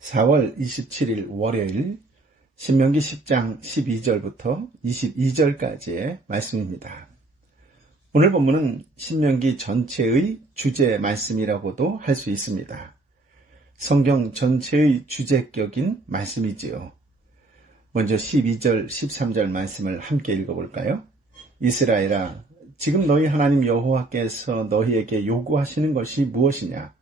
4월 27일 월요일 신명기 10장 12절부터 22절까지의 말씀입니다. 오늘 본문은 신명기 전체의 주제 말씀이라고도 할 수 있습니다. 성경 전체의 주제격인 말씀이지요. 먼저 12절, 13절 말씀을 함께 읽어볼까요? 이스라엘아, 지금 너희 하나님 여호와께서 너희에게 요구하시는 것이 무엇이냐?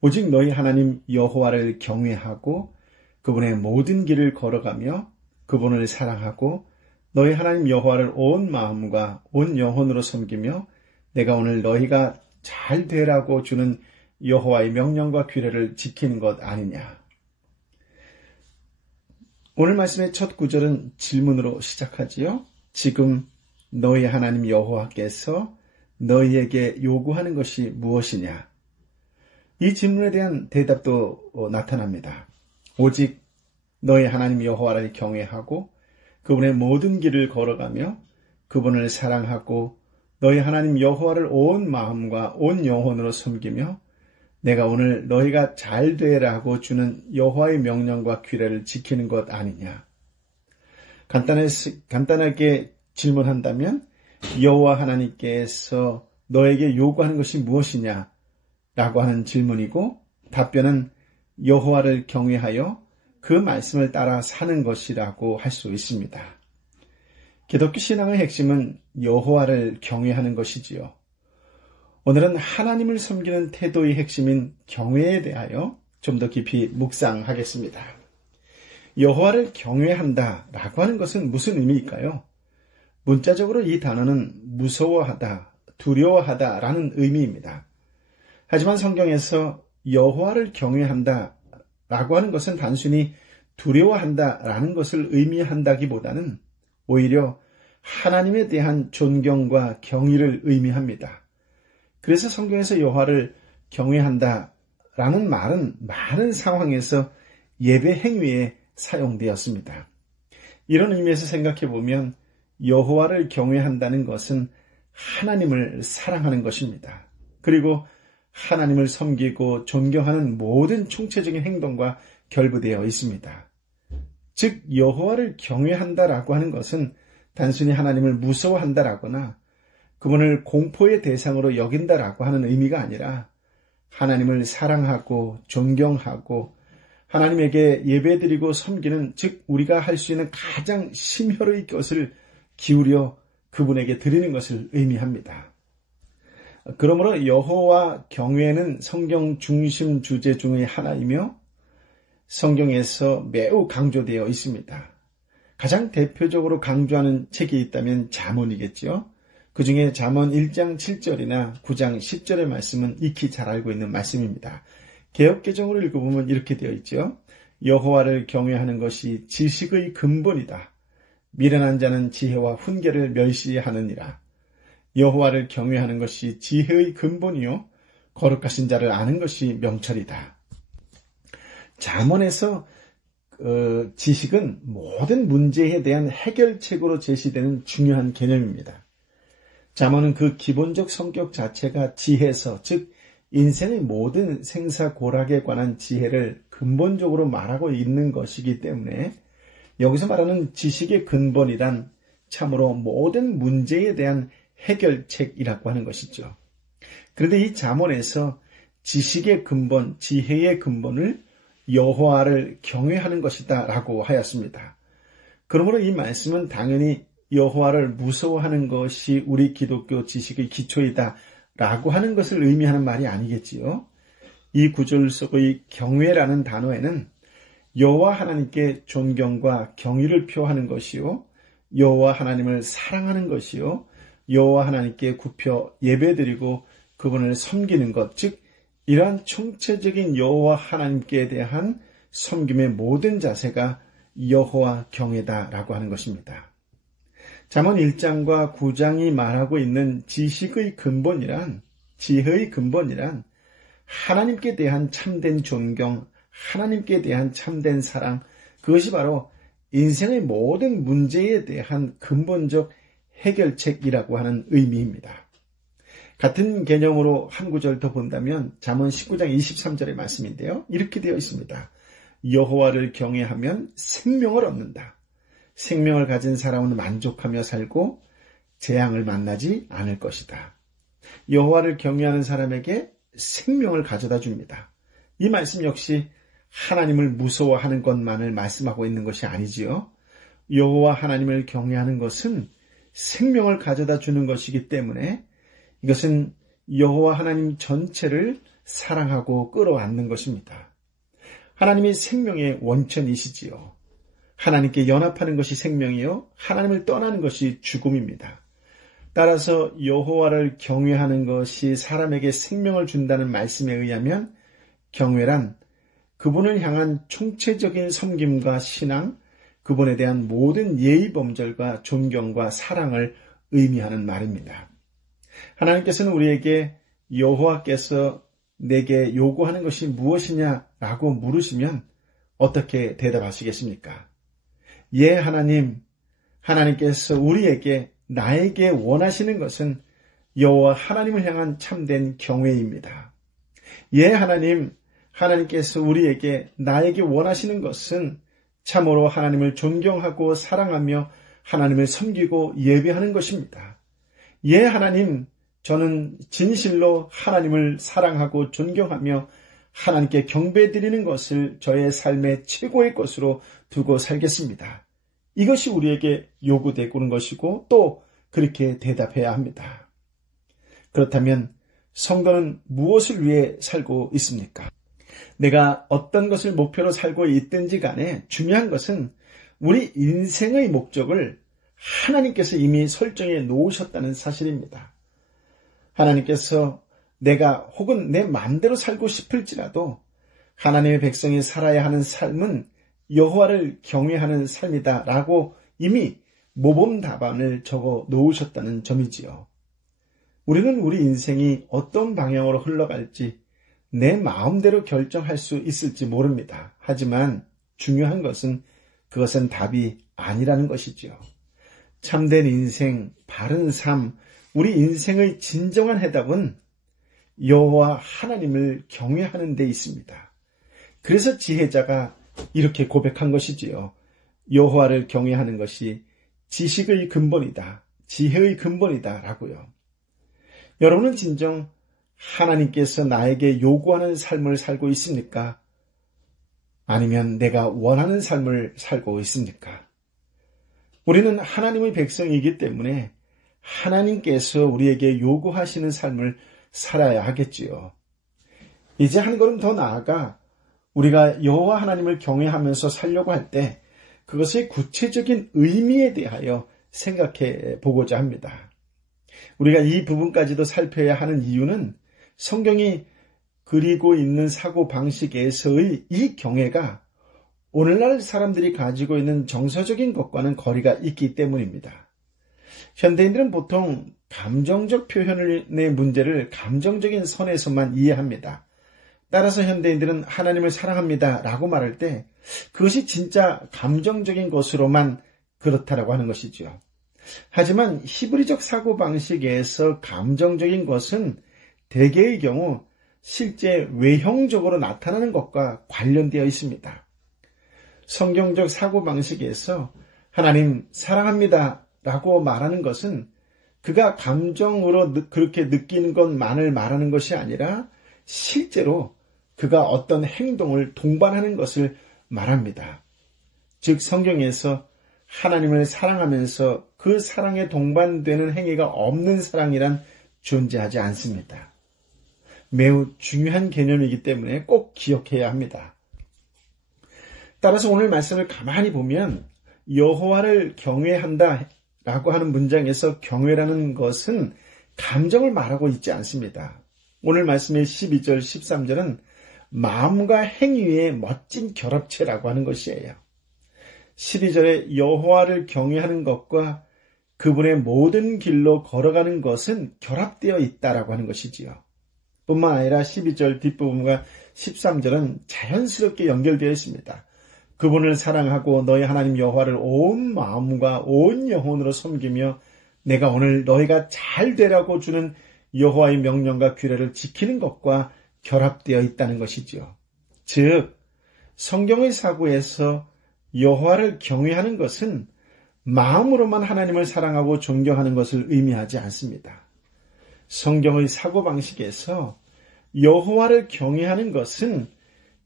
오직 너희 하나님 여호와를 경외하고 그분의 모든 길을 걸어가며 그분을 사랑하고 너희 하나님 여호와를 온 마음과 온 영혼으로 섬기며 내가 오늘 너희가 잘 되라고 주는 여호와의 명령과 규례를 지키는 것 아니냐. 오늘 말씀의 첫 구절은 질문으로 시작하지요. 지금 너희 하나님 여호와께서 너희에게 요구하는 것이 무엇이냐. 이 질문에 대한 대답도 나타납니다. 오직 너희 하나님 여호와를 경외하고 그분의 모든 길을 걸어가며 그분을 사랑하고 너희 하나님 여호와를 온 마음과 온 영혼으로 섬기며 내가 오늘 너희가 잘 되라고 주는 여호와의 명령과 규례를 지키는 것 아니냐. 간단하게 질문한다면 여호와 하나님께서 너에게 요구하는 것이 무엇이냐 라고 하는 질문이고 답변은 여호와를 경외하여 그 말씀을 따라 사는 것이라고 할 수 있습니다. 기독교 신앙의 핵심은 여호와를 경외하는 것이지요. 오늘은 하나님을 섬기는 태도의 핵심인 경외에 대하여 좀 더 깊이 묵상하겠습니다. 여호와를 경외한다라고 하는 것은 무슨 의미일까요? 문자적으로 이 단어는 무서워하다, 두려워하다라는 의미입니다. 하지만 성경에서 여호와를 경외한다라고 하는 것은 단순히 두려워한다라는 것을 의미한다기보다는 오히려 하나님에 대한 존경과 경의를 의미합니다. 그래서 성경에서 여호와를 경외한다라는 말은 많은 상황에서 예배 행위에 사용되었습니다. 이런 의미에서 생각해 보면 여호와를 경외한다는 것은 하나님을 사랑하는 것입니다. 그리고 하나님을 섬기고 존경하는 모든 총체적인 행동과 결부되어 있습니다. 즉 여호와를 경외한다라고 하는 것은 단순히 하나님을 무서워한다라거나 그분을 공포의 대상으로 여긴다라고 하는 의미가 아니라 하나님을 사랑하고 존경하고 하나님에게 예배드리고 섬기는, 즉 우리가 할 수 있는 가장 심혈의 것을 기울여 그분에게 드리는 것을 의미합니다. 그러므로 여호와 경외는 성경 중심 주제 중의 하나이며 성경에서 매우 강조되어 있습니다. 가장 대표적으로 강조하는 책이 있다면 잠언이겠지요. 그 중에 잠언 1장 7절이나 9장 10절의 말씀은 익히 잘 알고 있는 말씀입니다. 개역개정으로 읽어보면 이렇게 되어 있죠. 여호와를 경외하는 것이 지식의 근본이다. 미련한 자는 지혜와 훈계를 멸시하느니라. 여호와를 경외하는 것이 지혜의 근본이요 거룩하신 자를 아는 것이 명철이다. 잠언에서 지식은 모든 문제에 대한 해결책으로 제시되는 중요한 개념입니다. 잠언은 그 기본적 성격 자체가 지혜서, 즉 인생의 모든 생사고락에 관한 지혜를 근본적으로 말하고 있는 것이기 때문에 여기서 말하는 지식의 근본이란 참으로 모든 문제에 대한 해결책이라고 하는 것이죠. 그런데 이 잠언에서 지식의 근본, 지혜의 근본을 여호와를 경외하는 것이다 라고 하였습니다. 그러므로 이 말씀은 당연히 여호와를 무서워하는 것이 우리 기독교 지식의 기초이다 라고 하는 것을 의미하는 말이 아니겠지요. 이 구절 속의 경외라는 단어에는 여호와 하나님께 존경과 경의를 표하는 것이요, 여호와 하나님을 사랑하는 것이요, 여호와 하나님께 굽혀 예배드리고 그분을 섬기는 것, 즉 이러한 총체적인 여호와 하나님께 대한 섬김의 모든 자세가 여호와 경외다라고 하는 것입니다. 잠언 1장과 9장이 말하고 있는 지식의 근본이란, 지혜의 근본이란 하나님께 대한 참된 존경, 하나님께 대한 참된 사랑, 그것이 바로 인생의 모든 문제에 대한 근본적 해결책이라고 하는 의미입니다. 같은 개념으로 한 구절 더 본다면 잠언 19장 23절의 말씀인데요. 이렇게 되어 있습니다. 여호와를 경외하면 생명을 얻는다. 생명을 가진 사람은 만족하며 살고 재앙을 만나지 않을 것이다. 여호와를 경외하는 사람에게 생명을 가져다 줍니다. 이 말씀 역시 하나님을 무서워하는 것만을 말씀하고 있는 것이 아니지요. 여호와 하나님을 경외하는 것은 생명을 가져다 주는 것이기 때문에 이것은 여호와 하나님 전체를 사랑하고 끌어안는 것입니다. 하나님이 생명의 원천이시지요. 하나님께 연합하는 것이 생명이요, 하나님을 떠나는 것이 죽음입니다. 따라서 여호와를 경외하는 것이 사람에게 생명을 준다는 말씀에 의하면 경외란 그분을 향한 총체적인 섬김과 신앙, 그분에 대한 모든 예의 범절과 존경과 사랑을 의미하는 말입니다. 하나님께서는 우리에게 여호와께서 내게 요구하는 것이 무엇이냐라고 물으시면 어떻게 대답하시겠습니까? 예, 하나님, 하나님께서 우리에게 나에게 원하시는 것은 여호와 하나님을 향한 참된 경외입니다. 예, 하나님, 하나님께서 우리에게 나에게 원하시는 것은 참으로 하나님을 존경하고 사랑하며 하나님을 섬기고 예배하는 것입니다. 예, 하나님, 저는 진실로 하나님을 사랑하고 존경하며 하나님께 경배드리는 것을 저의 삶의 최고의 것으로 두고 살겠습니다. 이것이 우리에게 요구되는 것이고 또 그렇게 대답해야 합니다. 그렇다면 성도는 무엇을 위해 살고 있습니까? 내가 어떤 것을 목표로 살고 있든지 간에 중요한 것은 우리 인생의 목적을 하나님께서 이미 설정해 놓으셨다는 사실입니다. 하나님께서 내가 혹은 내 마음대로 살고 싶을지라도 하나님의 백성이 살아야 하는 삶은 여호와를 경외하는 삶이다 라고 이미 모범 답안을 적어 놓으셨다는 점이지요. 우리는 우리 인생이 어떤 방향으로 흘러갈지 내 마음대로 결정할 수 있을지 모릅니다. 하지만 중요한 것은 그것은 답이 아니라는 것이지요. 참된 인생, 바른 삶, 우리 인생의 진정한 해답은 여호와 하나님을 경외하는 데 있습니다. 그래서 지혜자가 이렇게 고백한 것이지요. 여호와를 경외하는 것이 지식의 근본이다, 지혜의 근본이다 라고요. 여러분은 진정 하나님께서 나에게 요구하는 삶을 살고 있습니까? 아니면 내가 원하는 삶을 살고 있습니까? 우리는 하나님의 백성이기 때문에 하나님께서 우리에게 요구하시는 삶을 살아야 하겠지요. 이제 한 걸음 더 나아가 우리가 여호와 하나님을 경외하면서 살려고 할 때 그것의 구체적인 의미에 대하여 생각해 보고자 합니다. 우리가 이 부분까지도 살펴야 하는 이유는 성경이 그리고 있는 사고방식에서의 이 경외가 오늘날 사람들이 가지고 있는 정서적인 것과는 거리가 있기 때문입니다. 현대인들은 보통 감정적 표현의 문제를 감정적인 선에서만 이해합니다. 따라서 현대인들은 하나님을 사랑합니다 라고 말할 때 그것이 진짜 감정적인 것으로만 그렇다라고 하는 것이죠. 하지만 히브리적 사고방식에서 감정적인 것은 대개의 경우 실제 외형적으로 나타나는 것과 관련되어 있습니다. 성경적 사고방식에서 하나님 사랑합니다 라고 말하는 것은 그가 감정으로 그렇게 느끼는 것만을 말하는 것이 아니라 실제로 그가 어떤 행동을 동반하는 것을 말합니다. 즉 성경에서 하나님을 사랑하면서 그 사랑에 동반되는 행위가 없는 사랑이란 존재하지 않습니다. 매우 중요한 개념이기 때문에 꼭 기억해야 합니다. 따라서 오늘 말씀을 가만히 보면 여호와를 경외한다 라고 하는 문장에서 경외라는 것은 감정을 말하고 있지 않습니다. 오늘 말씀의 12절, 13절은 마음과 행위의 멋진 결합체라고 하는 것이에요. 12절에 여호와를 경외하는 것과 그분의 모든 길로 걸어가는 것은 결합되어 있다라고 하는 것이지요. 뿐만 아니라 12절 뒷부분과 13절은 자연스럽게 연결되어 있습니다. 그분을 사랑하고 너희 하나님 여호와를 온 마음과 온 영혼으로 섬기며 내가 오늘 너희가 잘 되라고 주는 여호와의 명령과 규례를 지키는 것과 결합되어 있다는 것이지요. 즉 성경의 사고에서 여호와를 경외하는 것은 마음으로만 하나님을 사랑하고 존경하는 것을 의미하지 않습니다. 성경의 사고방식에서 여호와를 경외하는 것은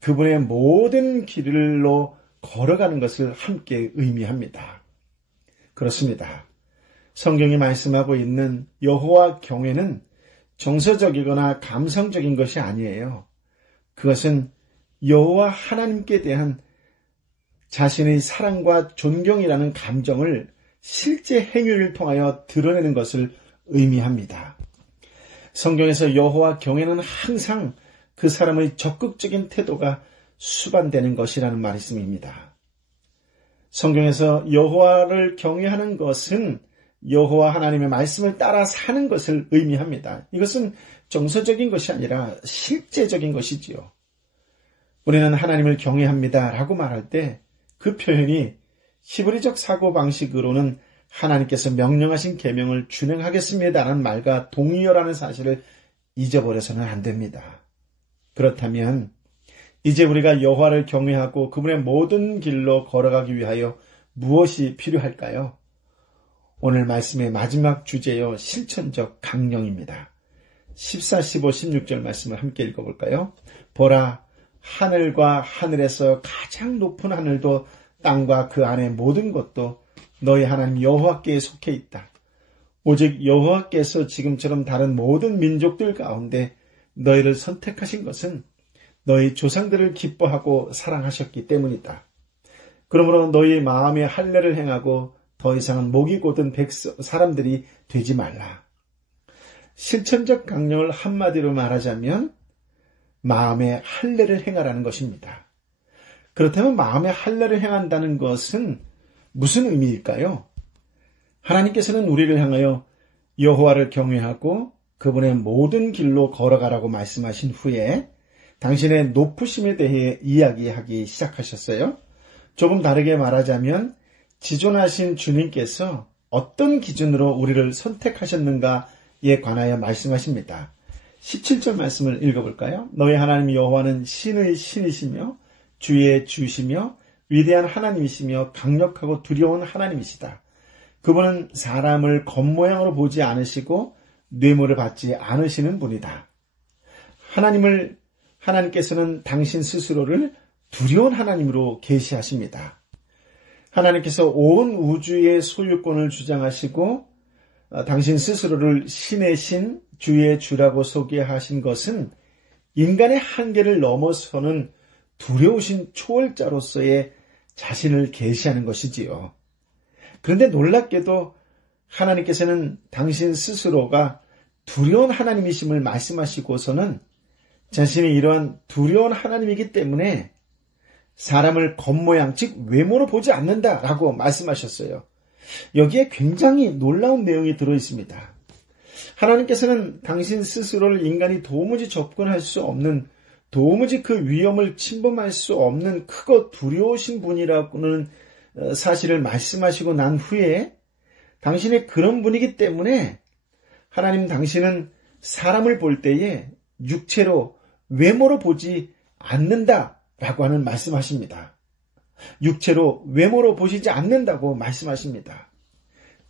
그분의 모든 길로 걸어가는 것을 함께 의미합니다. 그렇습니다. 성경이 말씀하고 있는 여호와 경외는 정서적이거나 감성적인 것이 아니에요. 그것은 여호와 하나님께 대한 자신의 사랑과 존경이라는 감정을 실제 행위를 통하여 드러내는 것을 의미합니다. 성경에서 여호와 경외는 항상 그 사람의 적극적인 태도가 수반되는 것이라는 말씀입니다. 성경에서 여호와를 경외하는 것은 여호와 하나님의 말씀을 따라 사는 것을 의미합니다. 이것은 정서적인 것이 아니라 실제적인 것이지요. 우리는 하나님을 경외합니다 라고 말할 때 그 표현이 히브리적 사고방식으로는 하나님께서 명령하신 계명을 준행하겠습니다라는 말과 동의어라는 사실을 잊어버려서는 안 됩니다. 그렇다면 이제 우리가 여호와를 경외하고 그분의 모든 길로 걸어가기 위하여 무엇이 필요할까요? 오늘 말씀의 마지막 주제요, 실천적 강령입니다. 14, 15, 16절 말씀을 함께 읽어볼까요? 보라, 하늘과 하늘에서 가장 높은 하늘도 땅과 그 안의 모든 것도 너희 하나님 여호와께 속해 있다. 오직 여호와께서 지금처럼 다른 모든 민족들 가운데 너희를 선택하신 것은 너희 조상들을 기뻐하고 사랑하셨기 때문이다. 그러므로 너희 마음의 할례를 행하고 더 이상은 목이 곧은 사람들이 되지 말라. 실천적 강령을 한마디로 말하자면 마음의 할례를 행하라는 것입니다. 그렇다면 마음의 할례를 행한다는 것은 무슨 의미일까요? 하나님께서는 우리를 향하여 여호와를 경외하고 그분의 모든 길로 걸어가라고 말씀하신 후에 당신의 높으심에 대해 이야기하기 시작하셨어요. 조금 다르게 말하자면 지존하신 주님께서 어떤 기준으로 우리를 선택하셨는가에 관하여 말씀하십니다. 17절 말씀을 읽어볼까요? 너희 하나님 여호와는 신의 신이시며 주의 주시며 위대한 하나님이시며 강력하고 두려운 하나님이시다. 그분은 사람을 겉모양으로 보지 않으시고 뇌물을 받지 않으시는 분이다. 하나님께서는 당신 스스로를 두려운 하나님으로 계시하십니다. 하나님께서 온 우주의 소유권을 주장하시고 당신 스스로를 신의 신, 주의 주라고 소개하신 것은 인간의 한계를 넘어서는 두려우신 초월자로서의 자신을 계시하는 것이지요. 그런데 놀랍게도 하나님께서는 당신 스스로가 두려운 하나님이심을 말씀하시고서는 자신이 이러한 두려운 하나님이기 때문에 사람을 겉모양, 즉 외모로 보지 않는다라고 말씀하셨어요. 여기에 굉장히 놀라운 내용이 들어있습니다. 하나님께서는 당신 스스로를 인간이 도무지 접근할 수 없는, 도무지 그 위험을 침범할 수 없는 크고 두려우신 분이라고는 사실을 말씀하시고 난 후에 당신이 그런 분이기 때문에 하나님 당신은 사람을 볼 때에 육체로 외모로 보지 않는다라고 하는 말씀하십니다. 육체로 외모로 보시지 않는다고 말씀하십니다.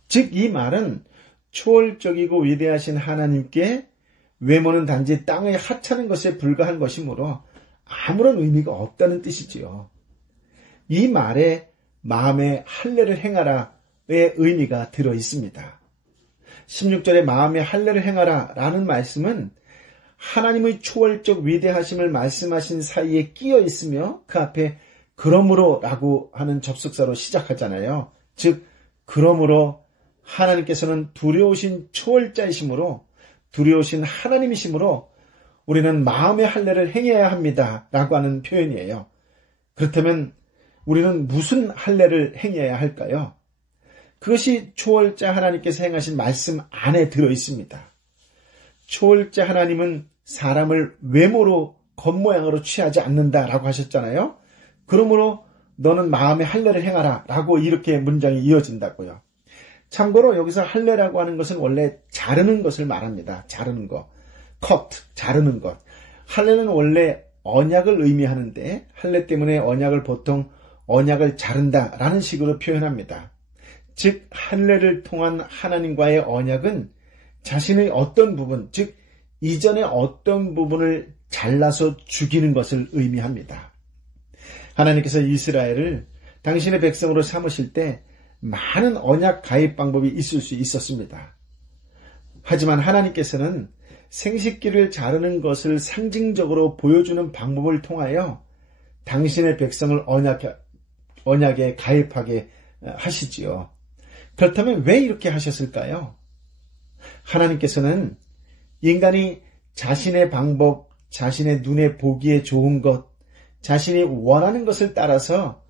즉 이 말은 초월적이고 위대하신 하나님께 외모는 단지 땅의 하찮은 것에 불과한 것이므로 아무런 의미가 없다는 뜻이지요. 이 말에 마음의 할례를 행하라의 의미가 들어 있습니다. 16절에 마음의 할례를 행하라 라는 말씀은 하나님의 초월적 위대하심을 말씀하신 사이에 끼어 있으며 그 앞에 그러므로 라고 하는 접속사로 시작하잖아요. 즉 그러므로 하나님께서는 두려우신 초월자이시므로 두려우신 하나님이시므로 우리는 마음의 할례를 행해야 합니다 라고 하는 표현이에요. 그렇다면 우리는 무슨 할례를 행해야 할까요? 그것이 초월자 하나님께서 행하신 말씀 안에 들어 있습니다. 초월자 하나님은 사람을 외모로 겉모양으로 취하지 않는다라고 하셨잖아요. 그러므로 너는 마음의 할례를 행하라 라고 이렇게 문장이 이어진다고요. 참고로 여기서 할례라고 하는 것은 원래 자르는 것을 말합니다. 자르는 것. 컷, 자르는 것. 할례는 원래 언약을 의미하는데 할례 때문에 언약을 보통 언약을 자른다 라는 식으로 표현합니다. 즉 할례를 통한 하나님과의 언약은 자신의 어떤 부분, 즉 이전의 어떤 부분을 잘라서 죽이는 것을 의미합니다. 하나님께서 이스라엘을 당신의 백성으로 삼으실 때 많은 언약 가입 방법이 있을 수 있었습니다. 하지만 하나님께서는 생식기를 자르는 것을 상징적으로 보여주는 방법을 통하여 당신의 백성을 언약에 가입하게 하시지요. 그렇다면 왜 이렇게 하셨을까요? 하나님께서는 인간이 자신의 방법, 자신의 눈에 보기에 좋은 것, 자신이 원하는 것을 따라서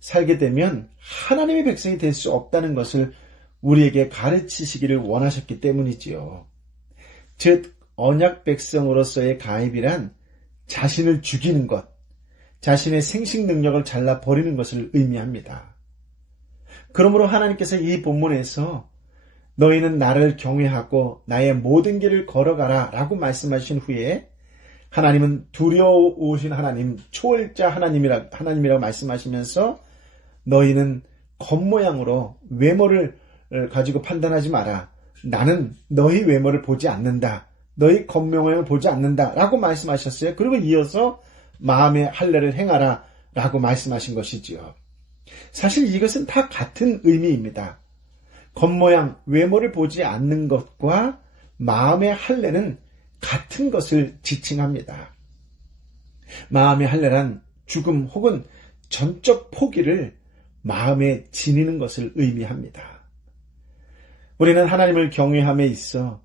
살게 되면 하나님의 백성이 될 수 없다는 것을 우리에게 가르치시기를 원하셨기 때문이지요. 즉 언약 백성으로서의 가입이란 자신을 죽이는 것, 자신의 생식 능력을 잘라버리는 것을 의미합니다. 그러므로 하나님께서 이 본문에서 너희는 나를 경외하고 나의 모든 길을 걸어가라 라고 말씀하신 후에 하나님은 두려우신 하나님, 초월자 하나님이라고 말씀하시면서 너희는 겉모양으로 외모를 가지고 판단하지 마라. 나는 너희 외모를 보지 않는다. 너희 겉모양을 보지 않는다 라고 말씀하셨어요. 그리고 이어서 마음의 할례를 행하라 라고 말씀하신 것이지요. 사실 이것은 다 같은 의미입니다. 겉모양, 외모를 보지 않는 것과 마음의 할례는 같은 것을 지칭합니다. 마음의 할례란 죽음 혹은 전적 포기를 마음에 지니는 것을 의미합니다. 우리는 하나님을 경외함에 있어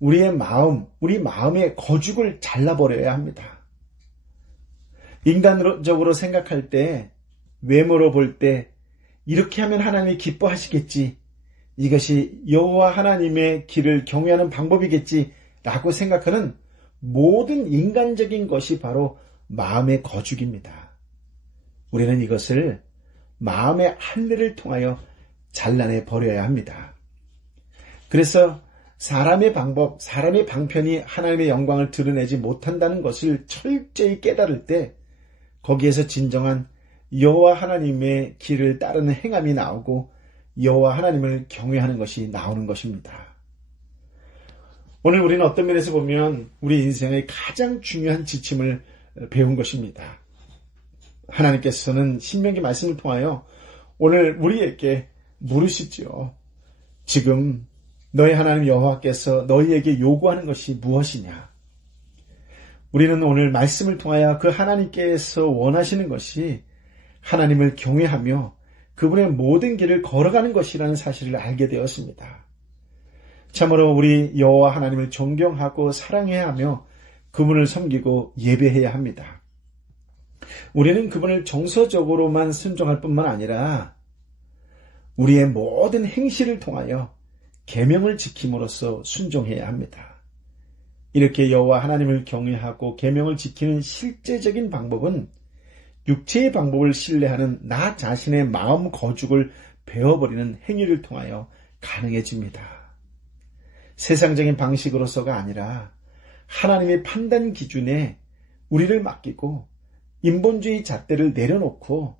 우리의 마음, 우리 마음의 거죽을 잘라버려야 합니다. 인간적으로 생각할 때, 외모로 볼 때 이렇게 하면 하나님이 기뻐하시겠지, 이것이 여호와 하나님의 길을 경외하는 방법이겠지 라고 생각하는 모든 인간적인 것이 바로 마음의 거죽입니다. 우리는 이것을 마음의 할례를 통하여 잘라내 버려야 합니다. 그래서 사람의 방법, 사람의 방편이 하나님의 영광을 드러내지 못한다는 것을 철저히 깨달을 때 거기에서 진정한 여호와 하나님의 길을 따르는 행함이 나오고 여호와 하나님을 경외하는 것이 나오는 것입니다. 오늘 우리는 어떤 면에서 보면 우리 인생의 가장 중요한 지침을 배운 것입니다. 하나님께서는 신명기 말씀을 통하여 오늘 우리에게 물으시죠. 지금 너희 하나님 여호와께서 너희에게 요구하는 것이 무엇이냐? 우리는 오늘 말씀을 통하여 그 하나님께서 원하시는 것이 하나님을 경외하며 그분의 모든 길을 걸어가는 것이라는 사실을 알게 되었습니다. 참으로 우리 여호와 하나님을 존경하고 사랑해야 하며 그분을 섬기고 예배해야 합니다. 우리는 그분을 정서적으로만 순종할 뿐만 아니라 우리의 모든 행실을 통하여 계명을 지킴으로써 순종해야 합니다. 이렇게 여호와 하나님을 경외하고 계명을 지키는 실제적인 방법은 육체의 방법을 신뢰하는 나 자신의 마음 거죽을 베어버리는 행위를 통하여 가능해집니다. 세상적인 방식으로서가 아니라 하나님의 판단 기준에 우리를 맡기고 인본주의 잣대를 내려놓고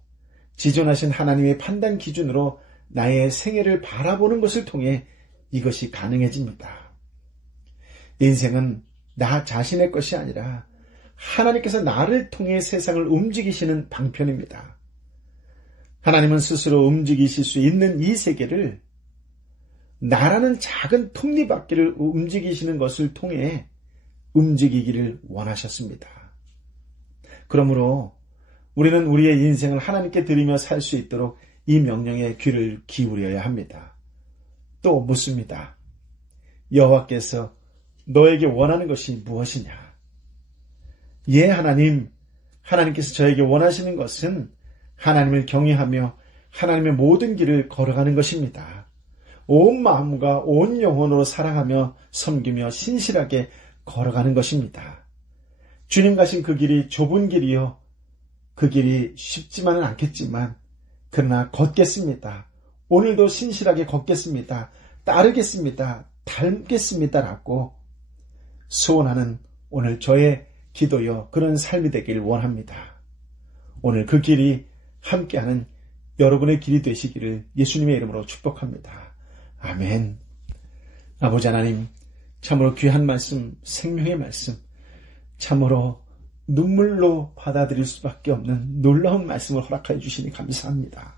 지존하신 하나님의 판단 기준으로 나의 생애를 바라보는 것을 통해 이것이 가능해집니다. 인생은 나 자신의 것이 아니라 하나님께서 나를 통해 세상을 움직이시는 방편입니다. 하나님은 스스로 움직이실 수 있는 이 세계를 나라는 작은 톱니바퀴를 움직이시는 것을 통해 움직이기를 원하셨습니다. 그러므로 우리는 우리의 인생을 하나님께 드리며 살 수 있도록 이 명령에 귀를 기울여야 합니다. 또 묻습니다. 여호와께서 너에게 원하는 것이 무엇이냐? 예, 하나님께서 저에게 원하시는 것은 하나님을 경외하며 하나님의 모든 길을 걸어가는 것입니다. 온 마음과 온 영혼으로 사랑하며 섬기며 신실하게 걸어가는 것입니다. 주님 가신 그 길이 좁은 길이요. 그 길이 쉽지만은 않겠지만 그러나 걷겠습니다. 오늘도 신실하게 걷겠습니다. 따르겠습니다. 닮겠습니다라고 소원하는 오늘 저의 기도요, 그런 삶이 되길 원합니다. 오늘 그 길이 함께하는 여러분의 길이 되시기를 예수님의 이름으로 축복합니다. 아멘. 아버지 하나님, 참으로 귀한 말씀, 생명의 말씀, 참으로 눈물로 받아들일 수밖에 없는 놀라운 말씀을 허락하여 주시니 감사합니다.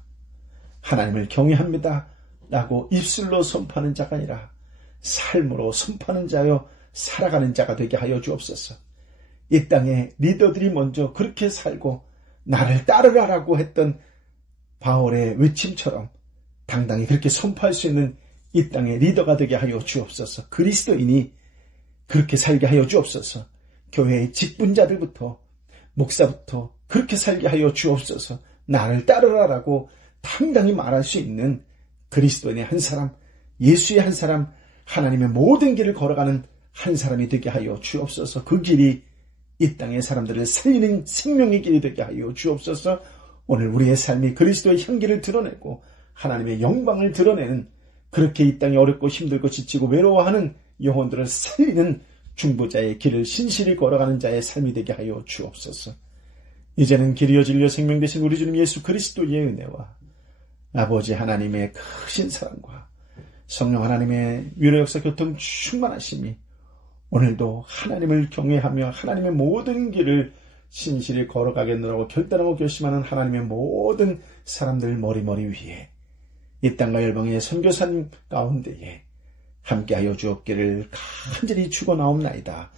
하나님을 경외합니다 라고 입술로 선포하는 자가 아니라 삶으로 선포하는 자여 살아가는 자가 되게 하여 주옵소서. 이 땅에 리더들이 먼저 그렇게 살고 나를 따르라라고 했던 바울의 외침처럼 당당히 그렇게 선포할 수 있는 이 땅의 리더가 되게 하여 주옵소서. 그리스도인이 그렇게 살게 하여 주옵소서. 교회의 직분자들부터 목사부터 그렇게 살게 하여 주옵소서. 나를 따르라라고 당당히 말할 수 있는 그리스도인의 한 사람, 예수의 한 사람, 하나님의 모든 길을 걸어가는 한 사람이 되게 하여 주옵소서. 그 길이 이 땅의 사람들을 살리는 생명의 길이 되게 하여 주옵소서. 오늘 우리의 삶이 그리스도의 향기를 드러내고 하나님의 영광을 드러내는, 그렇게 이 땅에 어렵고 힘들고 지치고 외로워하는 영혼들을 살리는 중보자의 길을 신실히 걸어가는 자의 삶이 되게 하여 주옵소서. 이제는 길이요 진리요 생명 되신 우리 주님 예수 그리스도의 은혜와 아버지 하나님의 크신 사랑과 성령 하나님의 위로 역사 교통 충만하심이 오늘도 하나님을 경외하며 하나님의 모든 길을 신실히 걸어가겠노라고 결단하고 결심하는 하나님의 모든 사람들 머리머리 위에 이 땅과 열방의 선교사님 가운데에 함께하여 주옵기를 간절히 축원하옵나이다.